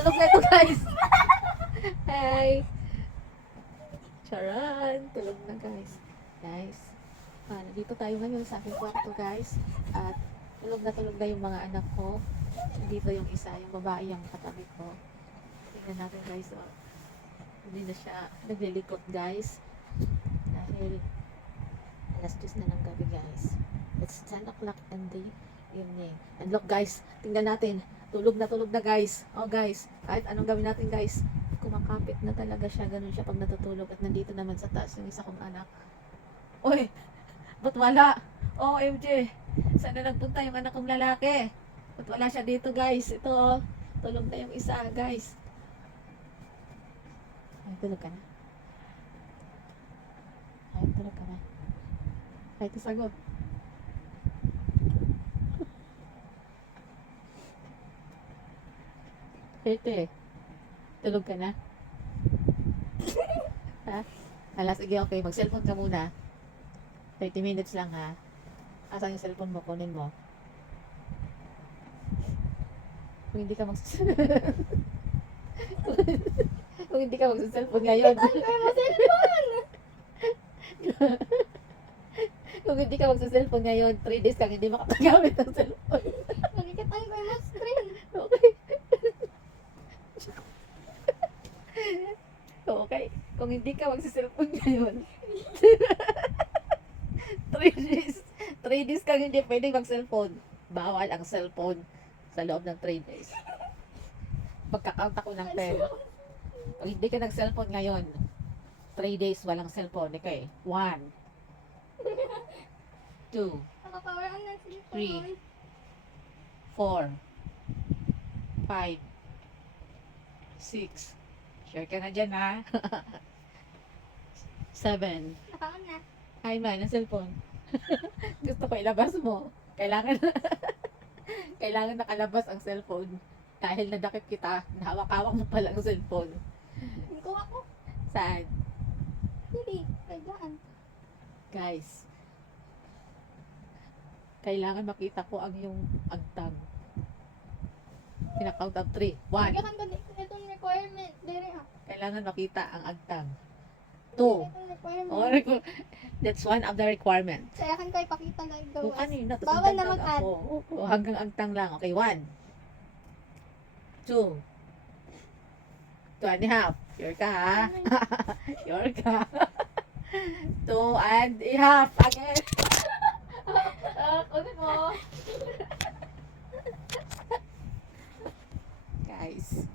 Tulog na ito, guys. Hey. Charan. Tulog na, guys. Guys. Nandito tayo ngayon sa aking kwarto, guys. At tulog na yung mga anak ko. Dito yung isa, yung babae, yung katabi ko. Tingnan natin, guys. Oh. Hindi na siya naglilikot, guys. Dahil alas 10 na ng gabi, guys. It's 10 o'clock in the evening. And look, guys. Tingnan natin. Tulog na, guys. Oh, guys. Kahit anong gawin natin, guys. Kumakapit na talaga siya. Ganun siya pag natutulog. At nandito naman sa taas yung isa kong anak. Uy! Ba't wala? Oh, MJ. Saan na nagpunta yung anak kong lalaki? Ba't wala siya dito, guys? Ito, oh. Tulog na yung isa, guys. Ay, tulog ka na. Ay, tulog ka na. Ay, ito sagot. Tete, tulog ka na? Ha? Ala, sige, okay. Mag-cellphone ka muna. 30 minutes lang, ha? Asan yung cellphone mo? Kunin mo. Kung hindi ka kung hindi ka mag-cellphone ngayon. Kung hindi ka mag-cellphone ngayon, 3 days kang hindi makakagamit ng cellphone. Nakikitay ko yung screen. Okay. Okay. Kung hindi ka mag-cellphone ngayon, 3 days kang hindi pwedeng mag-cellphone. Bawal ang cellphone sa loob ng 3 days. Pagka-count ako ng 10. Pag hindi ka nag-cellphone ngayon, 3 days walang cellphone. Okay. 1, 2, Nakapower on na sila. 3, 4, 5, 6. Share ka na dyan, ha? 7. Naka-on na. Ay, man, ang cellphone. Gusto ko ilabas mo. Kailangan nakalabas ang cellphone. Dahil nadakip kita, nahawak-hawak mo pala ang cellphone. Hindi ko ako. Saan? Hindi. Kailangan. Guys, kailangan makita ko ang yung agtang. Pinakount of 3. 1. Kailangan ko itong requirement. Dere ha. Kailangan makita ang agtang. 2. Itong requirement. That's one of the requirements. Kailangan ko ipakita na Kung gawas. kanina, Bawal na mag-add. O, hanggang agtang lang. Okay, 1. 2. 2.5. Sure ka, ha? Sure ka. 2.5. Again. Kunin mo. Guys.